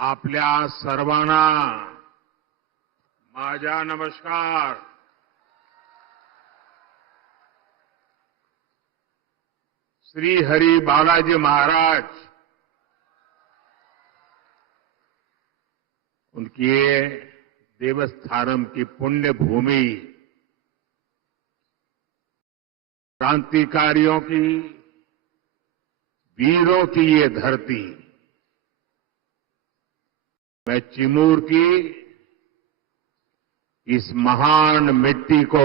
आपल्या सर्वांना माझा नमस्कार. श्री हरि बालाजी महाराज उनकी ये देवस्थानम की पुण्य भूमि, क्रांतिकारियों की, वीरों की ये धरती, मैं चिमूर की इस महान मिट्टी को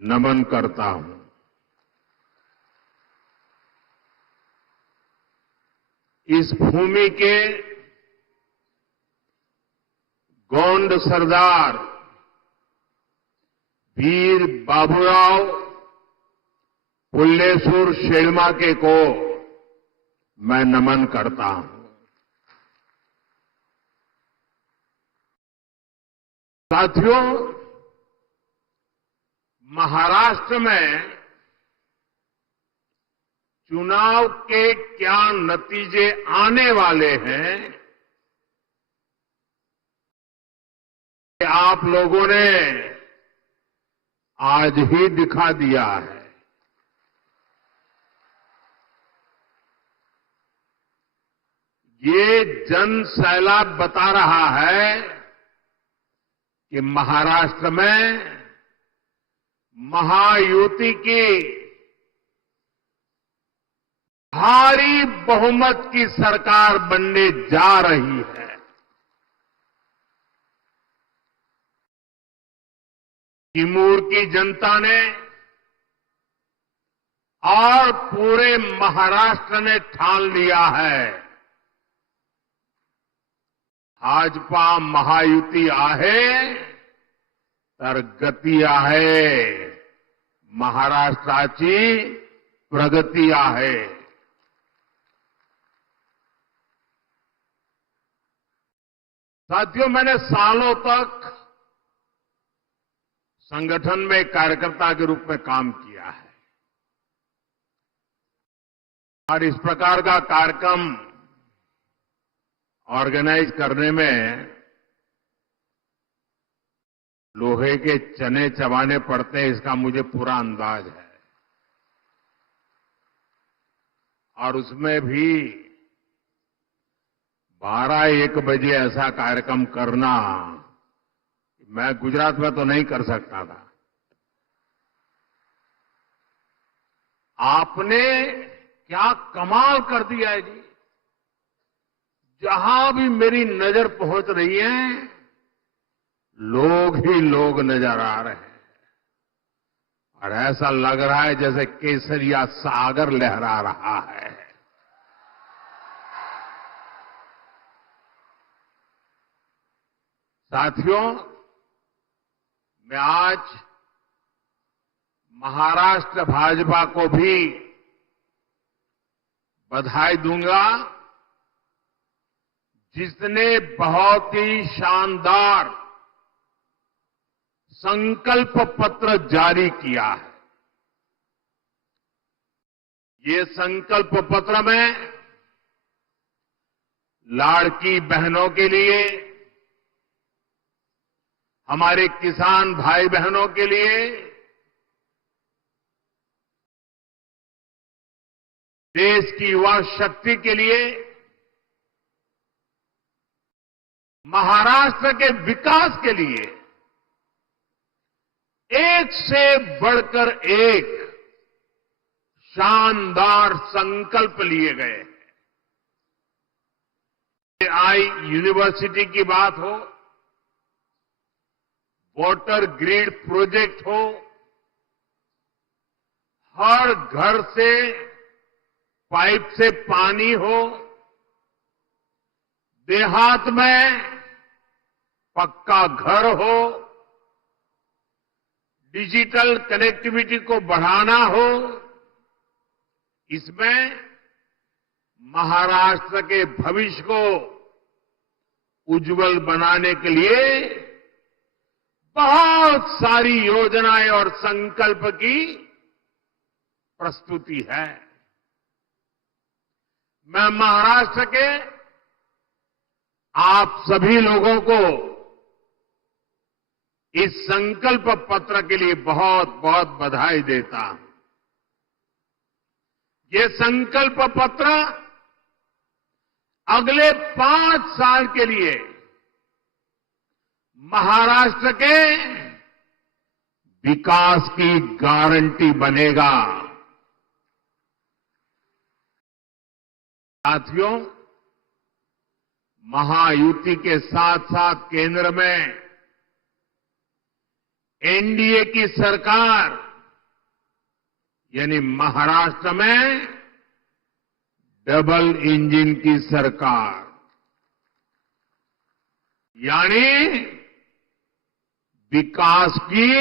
नमन करता हूं. इस भूमि के गोंड सरदार वीर बाबूराव पुल्लेसूर शेळमाके को मैं नमन करता हूं. साथियों, महाराष्ट्र में चुनाव के क्या नतीजे आने वाले हैं, आप लोगों ने आज ही दिखा दिया है. ये जन सैलाब बता रहा है कि महाराष्ट्र में महायुति की भारी बहुमत की सरकार बनने जा रही है. चिमूर की जनता ने और पूरे महाराष्ट्र ने ठान लिया है, भाजपा महायुती आहे तर गती आहे, महाराष्ट्राची प्रगती आहे. साथियों, मैंने सालों तक संगठन में कार्यकर्ता के रूप में काम किया है और इस प्रकार का कार्यक्रम ऑर्गेनाइज करने में लोहे के चने चबाने पड़ते हैं, इसका मुझे पूरा अंदाज है. और उसमें भी 12-1 बजे ऐसा कार्यक्रम करना, मैं गुजरात में तो नहीं कर सकता था. आपने क्या कमाल कर दिया है जी. जहां भी मेरी नजर पहुंच रही है, लोग ही लोग नजर आ रहे हैं और ऐसा लग रहा है जैसे केसरिया सागर लहरा रहा है. साथियों, मैं आज महाराष्ट्र भाजपा को भी बधाई दूंगा, जिसने बहुत ही शानदार संकल्प पत्र जारी किया है. ये संकल्प पत्र में लाड़की बहनों के लिए, हमारे किसान भाई बहनों के लिए, देश की युवा शक्ति के लिए, महाराष्ट्र के विकास के लिए एक से बढ़कर एक शानदार संकल्प लिए गए. आई यूनिवर्सिटी की बात हो, वाटर ग्रिड प्रोजेक्ट हो, हर घर से पाइप से पानी हो, देहात में पक्का घर हो, डिजिटल कनेक्टिविटी को बढ़ाना हो, इसमें महाराष्ट्र के भविष्य को उज्जवल बनाने के लिए बहुत सारी योजनाएं और संकल्प की प्रस्तुति है. मैं महाराष्ट्र के आप सभी लोगों को इस संकल्प पत्र के लिए बहुत बहुत बधाई देता हूं। ये संकल्प पत्र अगले 5 साल के लिए महाराष्ट्र के विकास की गारंटी बनेगा। साथियों, महायुति के साथ साथ केंद्र में एनडीए की सरकार यानी महाराष्ट्र में डबल इंजन की सरकार यानी विकास की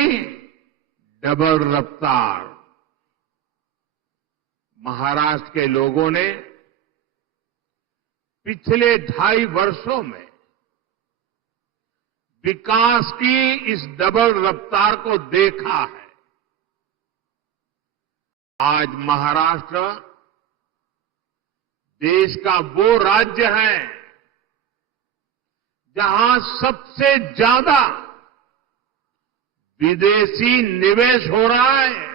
डबल रफ्तार। महाराष्ट्र के लोगों ने पिछले 2.5 वर्षों में विकास की इस डबल रफ्तार को देखा है। आज महाराष्ट्र देश का वो राज्य है जहां सबसे ज्यादा विदेशी निवेश हो रहा है।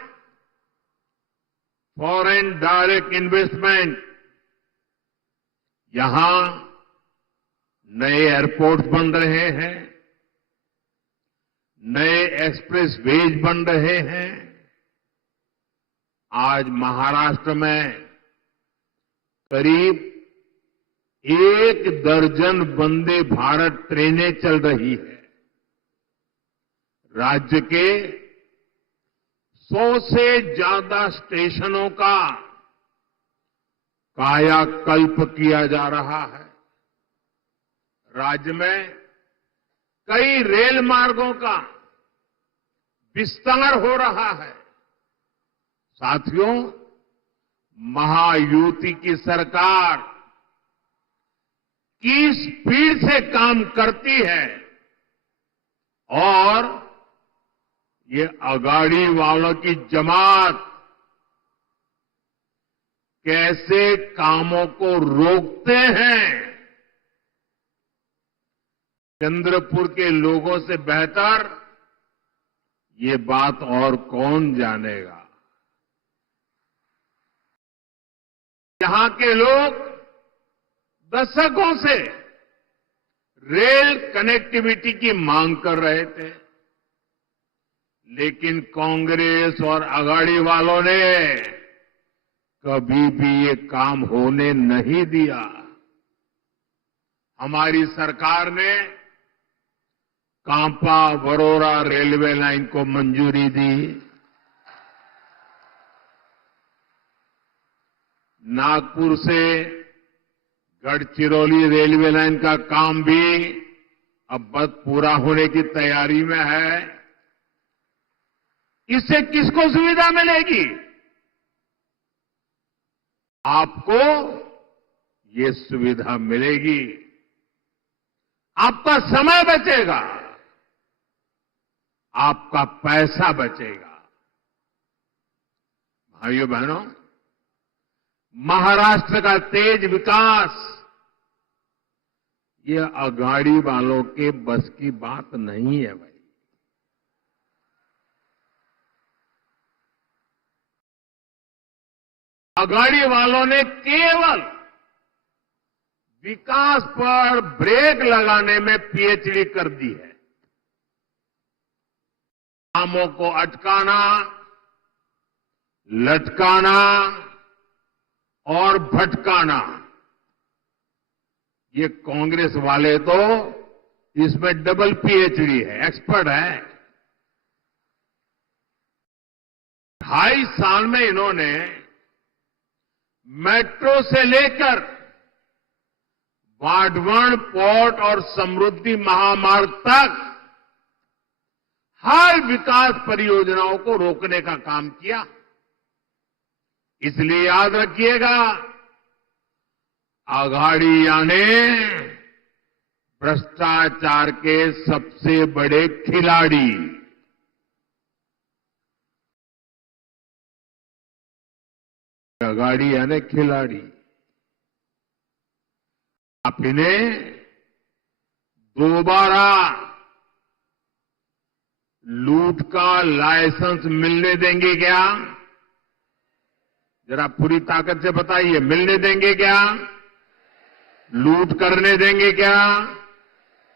फॉरेन डायरेक्ट इन्वेस्टमेंट, यहां नए एयरपोर्ट बन रहे हैं, नए एक्सप्रेस वेज बन रहे हैं। आज महाराष्ट्र में करीब 1 दर्जन वंदे भारत ट्रेनें चल रही है। राज्य के 100 से ज्यादा स्टेशनों का कायाकल्प किया जा रहा है। राज्य में कई रेल मार्गों का विस्तार हो रहा है। साथियों, महायुति की सरकार की स्पीड से काम करती है और ये अगाड़ी वालों की जमात कैसे कामों को रोकते हैं, चंद्रपुर के लोगों से बेहतर ये बात और कौन जानेगा। यहां के लोग दशकों से रेल कनेक्टिविटी की मांग कर रहे थे, लेकिन कांग्रेस और अगाड़ी वालों ने कभी भी ये काम होने नहीं दिया। हमारी सरकार ने कांपा वरोरा रेलवे लाइन को मंजूरी दी। नागपुर से गढ़चिरौली रेलवे लाइन का काम भी अब बस पूरा होने की तैयारी में है। इससे किसको सुविधा मिलेगी? आपको ये सुविधा मिलेगी, आपका समय बचेगा, आपका पैसा बचेगा। भाइयों बहनों, महाराष्ट्र का तेज विकास ये अगाड़ी वालों के बस की बात नहीं है भाई। अगाड़ी वालों ने केवल विकास पर ब्रेक लगाने में पीएचडी कर दी है। कामों को अटकाना, लटकाना और भटकाना, ये कांग्रेस वाले तो इसमें डबल पीएचडी है, एक्सपर्ट है। 2.5 साल में इन्होंने मेट्रो से लेकर वाढवण पोर्ट और समृद्धि महामार्ग तक हर विकास परियोजनाओं को रोकने का काम किया। इसलिए याद रखिएगा, अघाड़िया ने भ्रष्टाचार के सबसे बड़े खिलाड़ी अघाड़िया ने खिलाड़ी आप इन्हें दोबारा लूट का लाइसेंस मिलने देंगे क्या? जरा पूरी ताकत से बताइए, मिलने देंगे क्या? लूट करने देंगे क्या?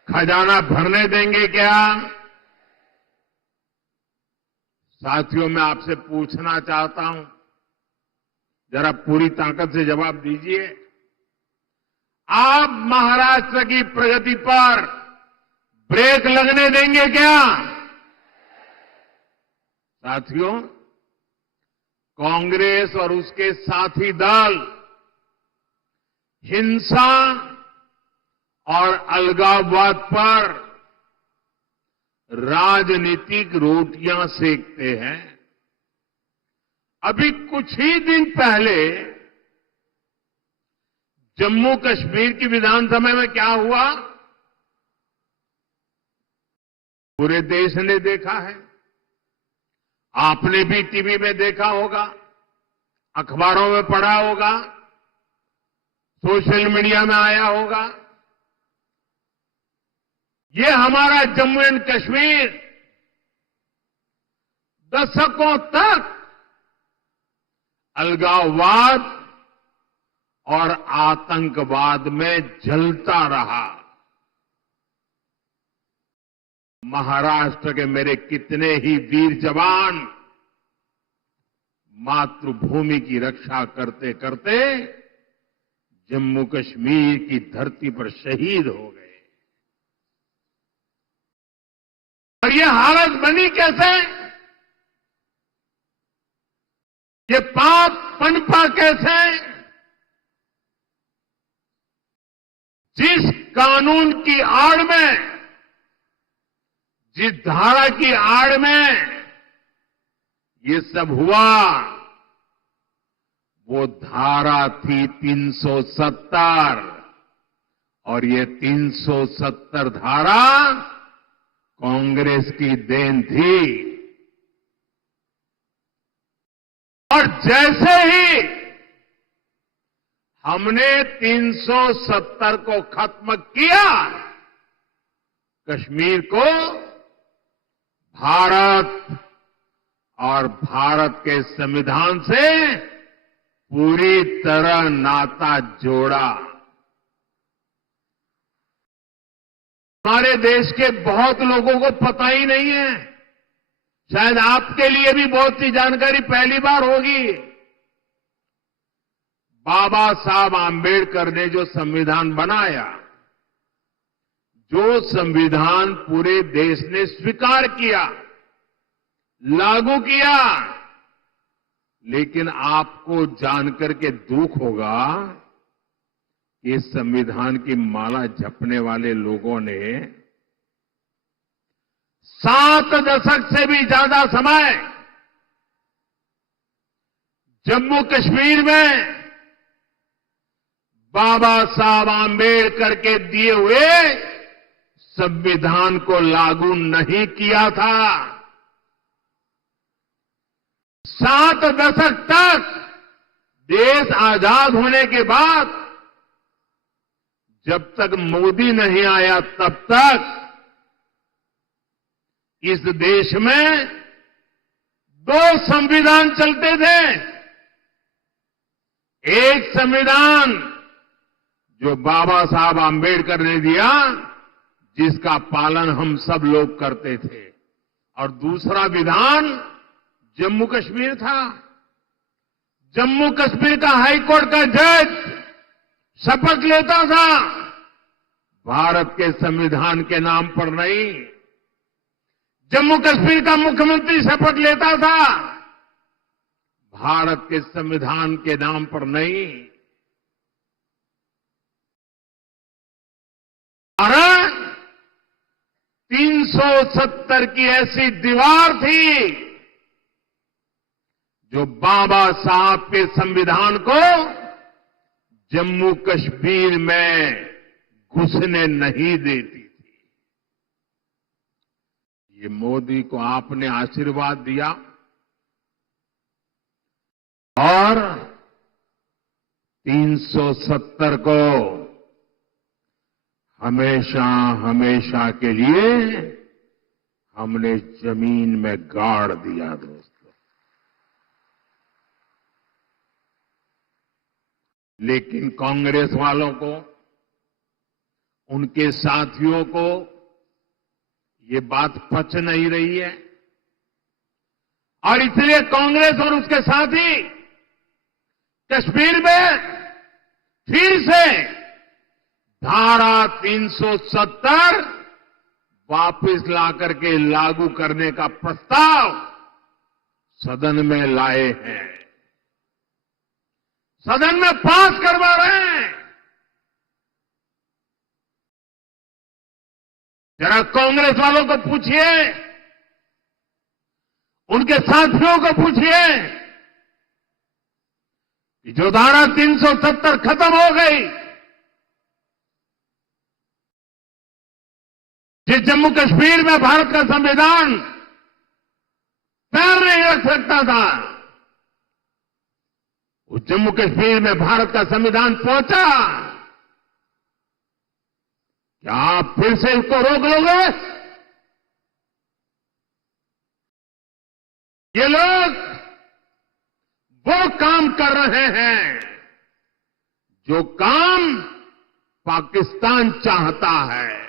खजाना भरने देंगे क्या? साथियों, मैं आपसे पूछना चाहता हूं, जरा पूरी ताकत से जवाब दीजिए। आप महाराष्ट्र की प्रगति पर ब्रेक लगने देंगे क्या? साथियों, कांग्रेस और उसके साथी दल हिंसा और अलगाववाद पर राजनीतिक रोटियां सेकते हैं। अभी कुछ ही दिन पहले जम्मू कश्मीर की विधानसभा में क्या हुआ, पूरे देश ने देखा है। आपने भी टीवी में देखा होगा, अखबारों में पढ़ा होगा, सोशल मीडिया में आया होगा। ये हमारा जम्मू एंड कश्मीर दशकों तक अलगाववाद और आतंकवाद में जलता रहा। महाराष्ट्र के मेरे कितने ही वीर जवान मातृभूमि की रक्षा करते करते जम्मू कश्मीर की धरती पर शहीद हो गए। और ये हालत बनी कैसे? ये पाप पनपा कैसे? जिस कानून की आड़ में, जिस धारा की आड़ में ये सब हुआ, वो धारा थी 370, और ये 370 धारा कांग्रेस की देन थी। और जैसे ही हमने 370 को खत्म किया, कश्मीर को भारत और भारत के संविधान से पूरी तरह नाता जोड़ा। हमारे देश के बहुत लोगों को पता ही नहीं है, शायद आपके लिए भी बहुत सी जानकारी पहली बार होगी। बाबा साहब आंबेडकर ने जो संविधान बनाया, जो संविधान पूरे देश ने स्वीकार किया, लागू किया, लेकिन आपको जानकर के दुख होगा, इस संविधान की माला जपने वाले लोगों ने 7 दशक से भी ज्यादा समय जम्मू कश्मीर में बाबा साहब आंबेडकर के दिए हुए संविधान को लागू नहीं किया था। 7 दशक तक देश आजाद होने के बाद जब तक मोदी नहीं आया, तब तक इस देश में 2 संविधान चलते थे। एक संविधान जो बाबा साहब आंबेडकर ने दिया, जिसका पालन हम सब लोग करते थे, और दूसरा विधान जम्मू कश्मीर था। जम्मू कश्मीर का हाईकोर्ट का जज शपथ लेता था, भारत के संविधान के नाम पर नहीं। जम्मू कश्मीर का मुख्यमंत्री शपथ लेता था, भारत के संविधान के नाम पर नहीं। और 370 की ऐसी दीवार थी जो बाबा साहब के संविधान को जम्मू कश्मीर में घुसने नहीं देती थी। ये मोदी को आपने आशीर्वाद दिया और 370 को हमेशा हमेशा के लिए हमने जमीन में गाड़ दिया दोस्तों। लेकिन कांग्रेस वालों को, उनके साथियों को ये बात पच नहीं रही है और इसलिए कांग्रेस और उसके साथी कश्मीर में फिर से धारा 370 वापस लाकर के लागू करने का प्रस्ताव सदन में लाए हैं, सदन में पास करवा रहे हैं। जरा कांग्रेस वालों को पूछिए, उनके साथियों को पूछिए कि जो धारा 370 खत्म हो गई, जिस जम्मू कश्मीर में भारत का संविधान पैर नहीं रख सकता था, उस जम्मू कश्मीर में भारत का संविधान पहुंचा। क्या आप फिर से इसको रोक लोगे? ये लोग वो काम कर रहे हैं जो काम पाकिस्तान चाहता है।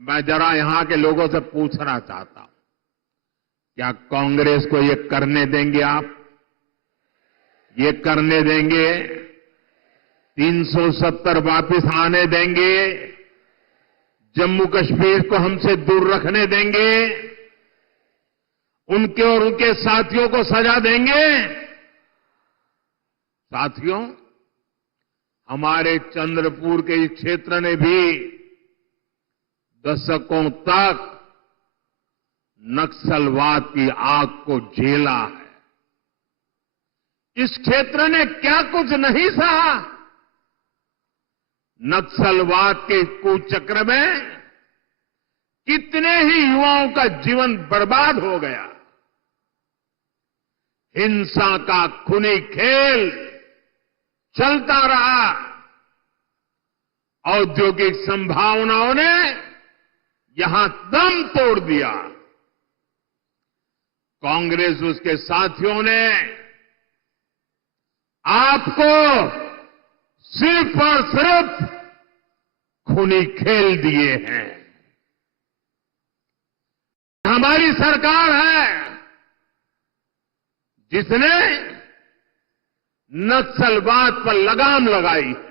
मैं जरा यहां के लोगों से पूछना चाहता हूं, क्या कांग्रेस को ये करने देंगे आप? ये करने देंगे? 370 वापस आने देंगे? जम्मू कश्मीर को हमसे दूर रखने देंगे? उनके और उनके साथियों को सजा देंगे? साथियों, हमारे चंद्रपुर के इस क्षेत्र ने भी दशकों तक नक्सलवाद की आग को झेला है। इस क्षेत्र ने क्या कुछ नहीं सहा। नक्सलवाद के कुचक्र में कितने ही युवाओं का जीवन बर्बाद हो गया। हिंसा का खूनी खेल चलता रहा। औद्योगिक संभावनाओं ने यहां दम तोड़ दिया। कांग्रेस उसके साथियों ने आपको सिर्फ और सिर्फ खूनी खेल दिए हैं। हमारी सरकार है जिसने नक्सलवाद पर लगाम लगाई है।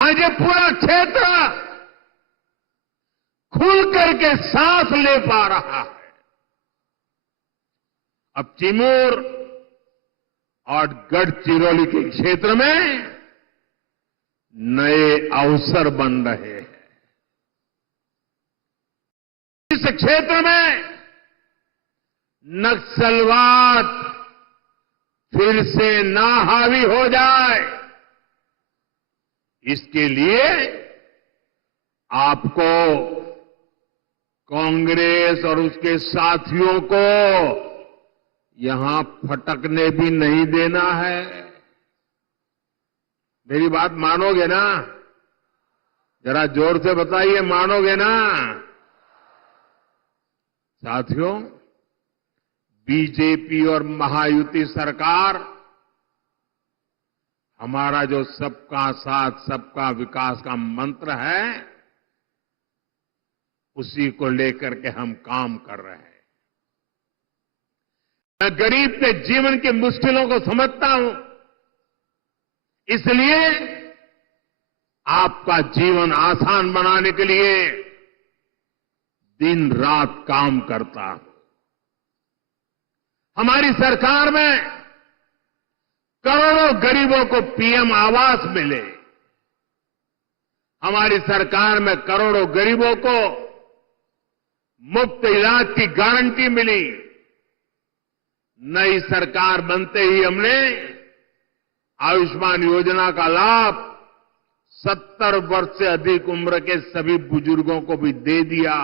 आज ये पूरा क्षेत्र खुल करके सांस ले पा रहा है। अब चिमूर और गढ़चिरौली के क्षेत्र में नए अवसर बन रहे हैं। इस क्षेत्र में नक्सलवाद फिर से ना हावी हो जाए, इसके लिए आपको कांग्रेस और उसके साथियों को यहां फटकने भी नहीं देना है। मेरी बात मानोगे ना? जरा जोर से बताइए, मानोगे ना? साथियों, बीजेपी और महायुति सरकार हमारा जो सबका साथ सबका विकास का मंत्र है, उसी को लेकर के हम काम कर रहे हैं। मैं गरीब के जीवन की मुश्किलों को समझता हूं, इसलिए आपका जीवन आसान बनाने के लिए दिन रात काम करता हूं। हमारी सरकार में करोड़ों गरीबों को पीएम आवास मिले। हमारी सरकार में करोड़ों गरीबों को मुफ्त इलाज की गारंटी मिली। नई सरकार बनते ही हमने आयुष्मान योजना का लाभ 70 वर्ष से अधिक उम्र के सभी बुजुर्गों को भी दे दिया।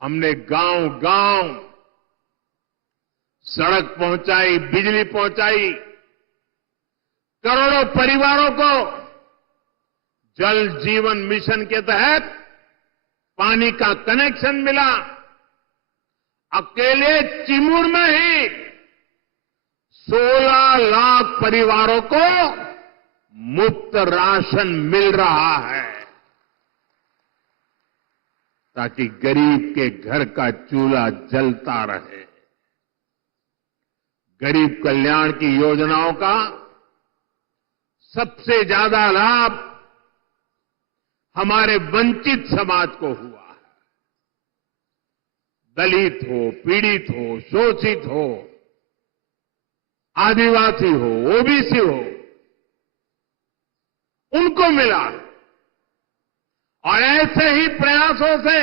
हमने गांव-गांव सड़क पहुंचाई, बिजली पहुंचाई, करोड़ों परिवारों को जल जीवन मिशन के तहत पानी का कनेक्शन मिला। अकेले चिमूर में ही 16 लाख परिवारों को मुफ्त राशन मिल रहा है, ताकि गरीब के घर का चूल्हा जलता रहे। गरीब कल्याण की योजनाओं का सबसे ज्यादा लाभ हमारे वंचित समाज को हुआ है। दलित हो, पीड़ित हो, शोषित हो, आदिवासी हो, ओबीसी हो, उनको मिला। और ऐसे ही प्रयासों से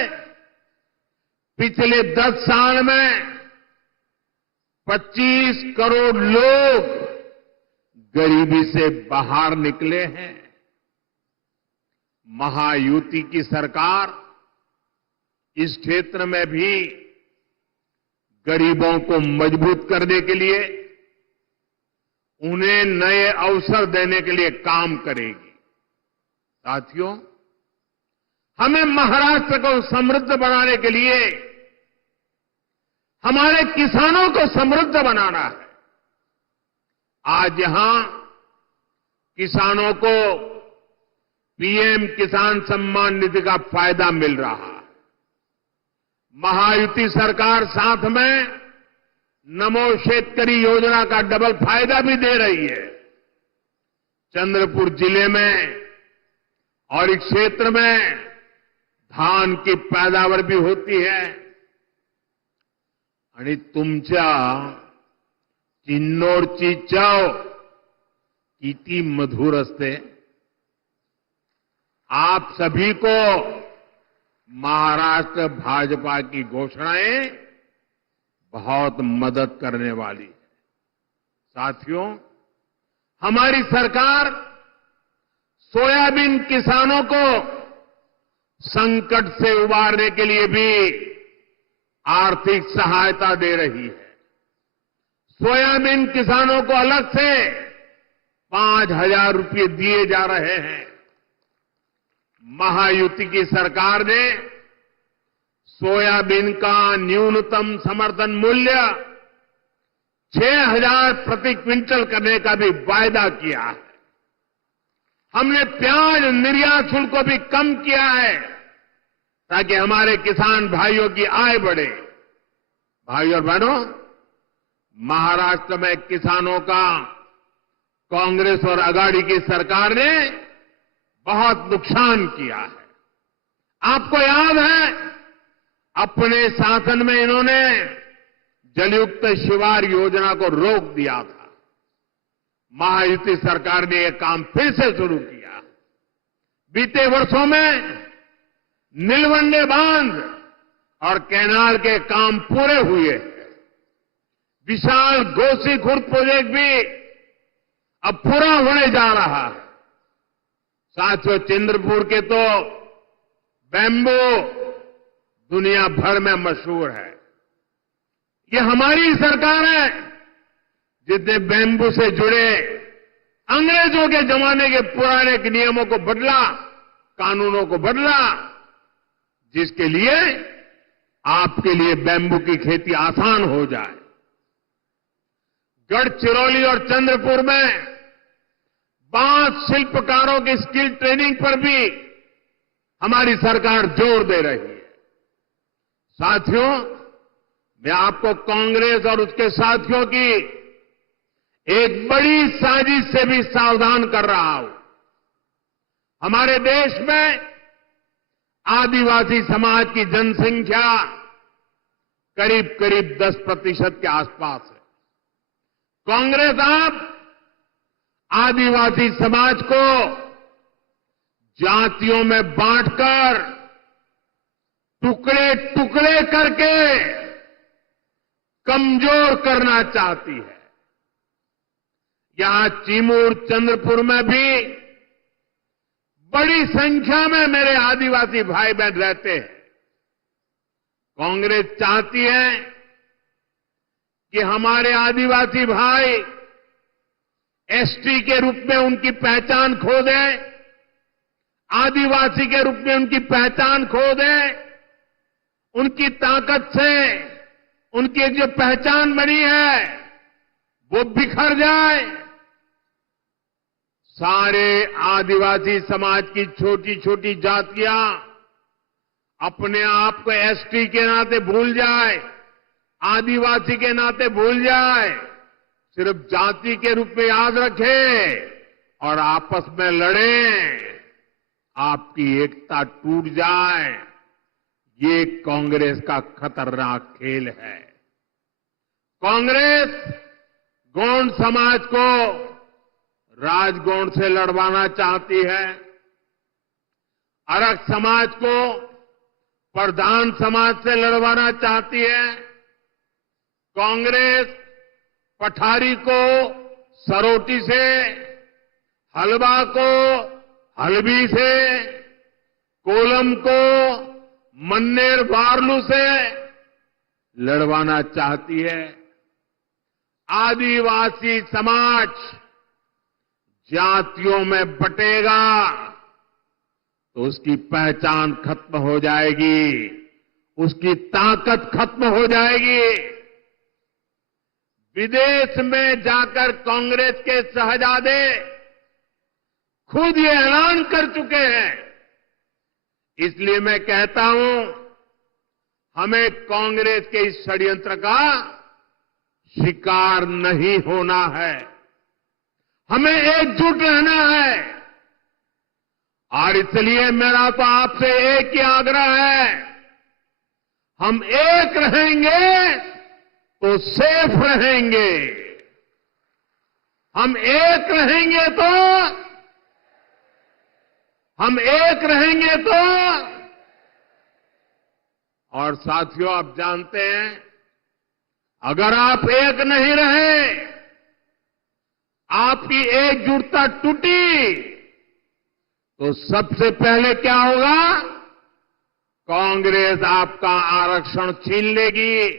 पिछले 10 साल में 25 करोड़ लोग गरीबी से बाहर निकले हैं। महायुति की सरकार इस क्षेत्र में भी गरीबों को मजबूत करने के लिए, उन्हें नए अवसर देने के लिए काम करेगी। साथियों, हमें महाराष्ट्र को समृद्ध बनाने के लिए हमारे किसानों को समृद्ध बनाना है। आज यहां किसानों को पीएम किसान सम्मान निधि का फायदा मिल रहा है। महायुति सरकार साथ में नमो शेतकरी योजना का डबल फायदा भी दे रही है। चंद्रपुर जिले में और इस क्षेत्र में धान की पैदावार भी होती है। आणि तुमच्या चिन्नोरची चव किती मधुर असते। आप सभी को महाराष्ट्र भाजपा की घोषणाएं बहुत मदद करने वाली है। साथियों, हमारी सरकार सोयाबीन किसानों को संकट से उबारने के लिए भी आर्थिक सहायता दे रही है। सोयाबीन किसानों को अलग से 5,000 रुपये दिए जा रहे हैं। महायुति की सरकार ने सोयाबीन का न्यूनतम समर्थन मूल्य 6,000 प्रति क्विंटल करने का भी वायदा किया है। हमने प्याज निर्यात शुल्क को भी कम किया है, ताकि हमारे किसान भाइयों की आय बढ़े। भाइयों और बहनों, महाराष्ट्र में किसानों का कांग्रेस और अघाड़ी की सरकार ने बहुत नुकसान किया है। आपको याद है, अपने शासन में इन्होंने जलयुक्त शिवार योजना को रोक दिया था। महायुति सरकार ने यह काम फिर से शुरू किया। बीते वर्षों में नीलवंडे बांध और कैनाल के काम पूरे हुए। विशाल गोसी खुर्द प्रोजेक्ट भी अब पूरा होने जा रहा है। साथियों, चंद्रपुर के तो बैम्बू दुनिया भर में मशहूर है। ये हमारी सरकार है जिसने बैम्बू से जुड़े अंग्रेजों के जमाने के पुराने नियमों को बदला, कानूनों को बदला, जिसके लिए आपके लिए बैम्बू की खेती आसान हो जाए। गढ़चिरौली और चंद्रपुर में बांस शिल्पकारों की स्किल ट्रेनिंग पर भी हमारी सरकार जोर दे रही है। साथियों, मैं आपको कांग्रेस और उसके साथियों की एक बड़ी साजिश से भी सावधान कर रहा हूं। हमारे देश में आदिवासी समाज की जनसंख्या करीब करीब 10% के आसपास है। कांग्रेस अब आदिवासी समाज को जातियों में बांटकर टुकड़े टुकड़े करके कमजोर करना चाहती है। यहां चिमूर, चंद्रपुर में भी बड़ी संख्या में मेरे आदिवासी भाई बहन रहते हैं। कांग्रेस चाहती है कि हमारे आदिवासी भाई एसटी के रूप में उनकी पहचान खो दें, आदिवासी के रूप में उनकी पहचान खो दें, उनकी ताकत से उनकी एक जो पहचान बनी है वो बिखर जाए। सारे आदिवासी समाज की छोटी छोटी जातियां अपने आप को एसटी के नाते भूल जाए, आदिवासी के नाते भूल जाए, सिर्फ जाति के रूप में याद रखें और आपस में लड़ें, आपकी एकता टूट जाए। ये कांग्रेस का खतरनाक खेल है। कांग्रेस गौंड समाज को राजगौंड से लड़वाना चाहती है, अरग समाज को प्रधान समाज से लड़वाना चाहती है, कांग्रेस पठारी को सरोटी से, हलवा को हलबी से, कोलम को मन्नेर वारलू से लड़वाना चाहती है। आदिवासी समाज जातियों में बटेगा तो उसकी पहचान खत्म हो जाएगी, उसकी ताकत खत्म हो जाएगी। विदेश में जाकर कांग्रेस के शहजादे खुद ये ऐलान कर चुके हैं। इसलिए मैं कहता हूं, हमें कांग्रेस के इस षड्यंत्र का शिकार नहीं होना है, हमें एकजुट रहना है। और इसलिए मेरा तो आपसे एक ही आग्रह है, हम एक रहेंगे तो सेफ रहेंगे, हम एक रहेंगे तो और साथियों, आप जानते हैं, अगर आप एक नहीं रहे, आपकी एकजुटता टूटी, तो सबसे पहले क्या होगा? कांग्रेस आपका आरक्षण छीन लेगी।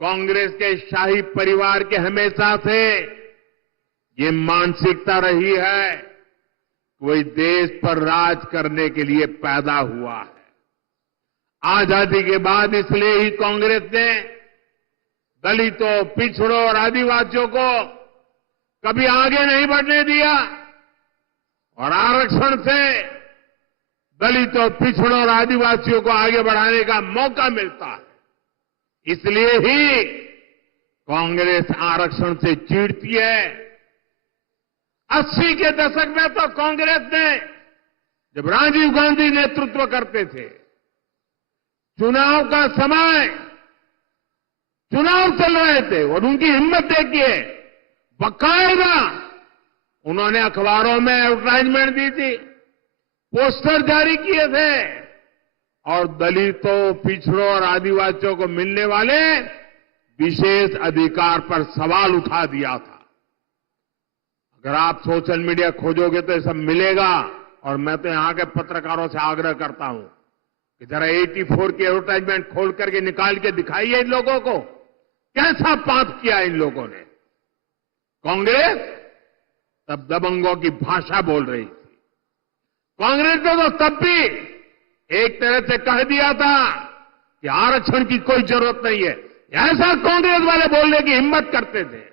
कांग्रेस के शाही परिवार के हमेशा से ये मानसिकता रही है, कोई देश पर राज करने के लिए पैदा हुआ है। आजादी के बाद इसलिए ही कांग्रेस ने दलितों, पिछड़ों और आदिवासियों को कभी आगे नहीं बढ़ने दिया और आरक्षण से दलितों, पिछड़ों और आदिवासियों को आगे बढ़ाने का मौका मिलता है। इसलिए ही कांग्रेस आरक्षण से चिढ़ती है। 80 के दशक में तो कांग्रेस ने, जब राजीव गांधी नेतृत्व करते थे, चुनाव का समय, चुनाव चल रहे थे और उनकी हिम्मत देखिए, बाकायदा उन्होंने अखबारों में एडवर्टाइजमेंट दी थी, पोस्टर जारी किए थे और दलितों, पिछड़ों और आदिवासियों को मिलने वाले विशेष अधिकार पर सवाल उठा दिया था। अगर आप सोशल मीडिया खोजोगे तो ये सब मिलेगा। और मैं तो यहां के पत्रकारों से आग्रह करता हूं कि जरा 84 की एडवर्टाइजमेंट खोल करके निकाल के दिखाइए इन लोगों को, कैसा पाप किया इन लोगों ने। कांग्रेस तब दबंगों की भाषा बोल रही थी। कांग्रेस ने तो तब भी एक तरह से कह दिया था कि आरक्षण की कोई जरूरत नहीं है, ऐसा कांग्रेस वाले बोलने की हिम्मत करते थे।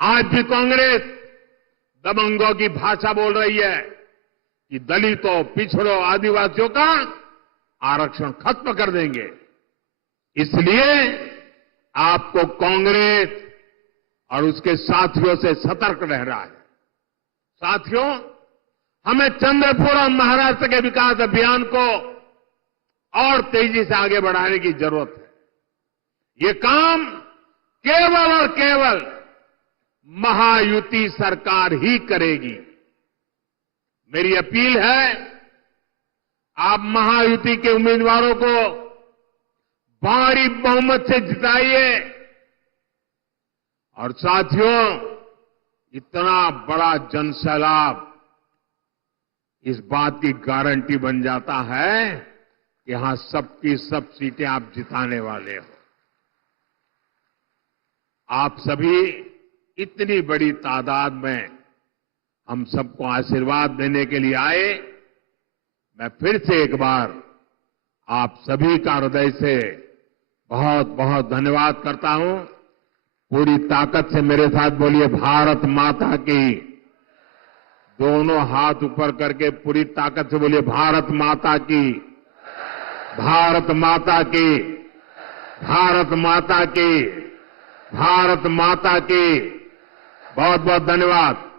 आज भी कांग्रेस दबंगों की भाषा बोल रही है कि दलितों, पिछड़ों, आदिवासियों का आरक्षण खत्म कर देंगे। इसलिए आपको कांग्रेस और उसके साथियों से सतर्क रहना है। साथियों, हमें चंद्रपुर और महाराष्ट्र के विकास अभियान को और तेजी से आगे बढ़ाने की जरूरत है। ये काम केवल और केवल महायुति सरकार ही करेगी। मेरी अपील है, आप महायुति के उम्मीदवारों को भारी बहुमत से जिताइए। और साथियों, इतना बड़ा जनसैलाब इस बात की गारंटी बन जाता है कि यहां सबकी सब सीटें आप जिताने वाले हो। आप सभी इतनी बड़ी तादाद में हम सबको आशीर्वाद देने के लिए आए। मैं फिर से एक बार आप सभी का हृदय से बहुत बहुत धन्यवाद करता हूं। पूरी ताकत से मेरे साथ बोलिए भारत माता की। दोनों हाथ ऊपर करके पूरी ताकत से बोलिए भारत माता की, भारत माता की, भारत माता की, भारत माता की। बहुत बहुत धन्यवाद।